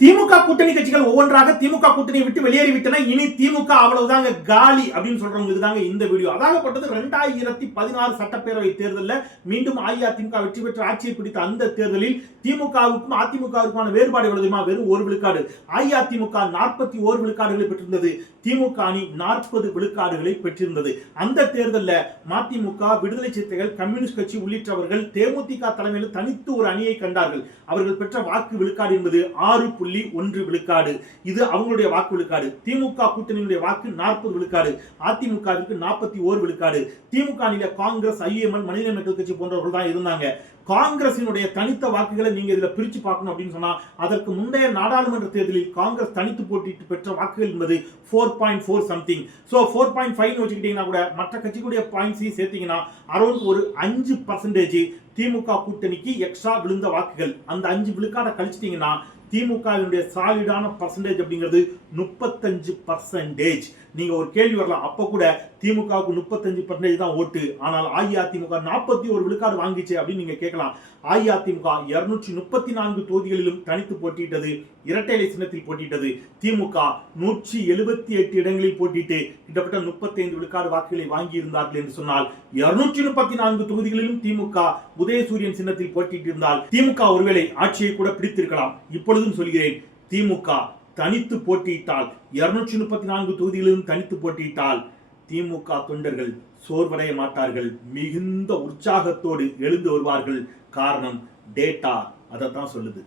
திமுக கூட்டணி கட்சிகள் ஒவ்வொன்றாக திமுக கூட்டணியை விட்டு வெளியேறிவிட்டன. இனி திமுக அவ்வளவுதாங்க காலி அப்படின்னு சொல்றவங்களுக்கு தாங்க இந்த வீடியோ. அதாகப்பட்டது 2016 சட்டப்பேரவை தேர்தலில் மீண்டும் அஇஅதிமுக வெற்றி பெற்று ஆட்சியை பிடித்த அந்த தேர்தலில் திமுகவுக்கும் அதிமுகவுக்குமான வேறுபாடு எவ்வளவு தெரியுமா? வெறும் 1 விழுக்காடு. அஇஅதிமுக 41 விழுக்காடுகளை பெற்றிருந்தது. திமுக அணி 40 விழுக்காடுகளை பெற்றிருந்தது. அந்த தேர்தலில் மதிமுக, விடுதலை சிறுத்தைகள், கம்யூனிஸ்ட் கட்சி உள்ளிட்டவர்கள் தேமுதிக தலைமையில் தனித்து ஒரு அணியை கண்டார்கள். அவர்கள் பெற்ற வாக்கு விழுக்காடு என்பது 6.1 விழுக்காடு. இது அவங்களுடைய வாக்கு விழுக்காடு. திமுக கூட்டணியுடைய வாக்கு 40 விழுக்காடு, அதிமுகவிற்கு 41 விழுக்காடு. திமுக அணியில காங்கிரஸ், ஐஎம்எல், மனித மக்கள் கட்சி போன்றவர்கள் தான் இருந்தாங்க. காங்கிரசினுடைய தனித்த வாக்குகளை நீங்க இதுல பிரிச்சு பார்க்கணும் அப்படின்னு சொன்னா, அதற்கு முந்தைய நாடாளுமன்ற தேர்தலில் காங்கிரஸ் தனித்து போட்டிட்டு பெற்ற வாக்குகள் என்பது 4.4 சம்திங். சோ 4.5 வச்சுக்கிட்டீங்கன்னா கூட மற்ற கட்சிகளுடைய பாயிண்ட்ஸையும் சேர்த்தீங்கன்னா அரௌண்ட் ஒரு 5% திமுக கூட்டணிக்கு எக்ஸ்ட்ரா விழுந்த வாக்குகள். அந்த 5 விழுக்காட கழிச்சிட்டீங்கன்னா திமுகவினுடைய சாலிடான பர்சன்டேஜ் அப்படிங்கிறது 35%. நீங்க ஒரு கேள்வி வரலாம், அப்ப கூட திமுகவுக்கு 35% தான் ஓட்டு, ஆனால் அஇஅதிமுக 41 விழுக்காடு வாங்கிச்சு அப்படின்னு நீங்க கேட்கலாம். அஇஅதிமுக 234 தொகுதிகளிலும் தனித்து போட்டியிட்டது, இரட்டை இலை சின்னத்தில் போட்டியிட்டது. திமுக 178 இடங்களில் போட்டிட்டு கிட்டத்தட்ட 35 விழுக்காடு வாக்குகளை வாங்கி இருந்தார்கள் என்று சொன்னால், 234 தொகுதிகளிலும் திமுக உதயசூரியன் சின்னத்தில் போட்டிட்டு இருந்தால் திமுக ஒருவேளை ஆட்சியை கூட பிடித்திருக்கலாம். இப்பொழுதும் சொல்கிறேன், திமுக தனித்து போட்டியிட்டால், 234 தொகுதிகளிலும் தனித்து போட்டியிட்டால் திமுக தொண்டர்கள் சோர்வடைய மாட்டார்கள், மிகுந்த உற்சாகத்தோடு எழுந்து வருவார்கள். காரணம் டேட்டா அதைத்தான் சொல்லுது.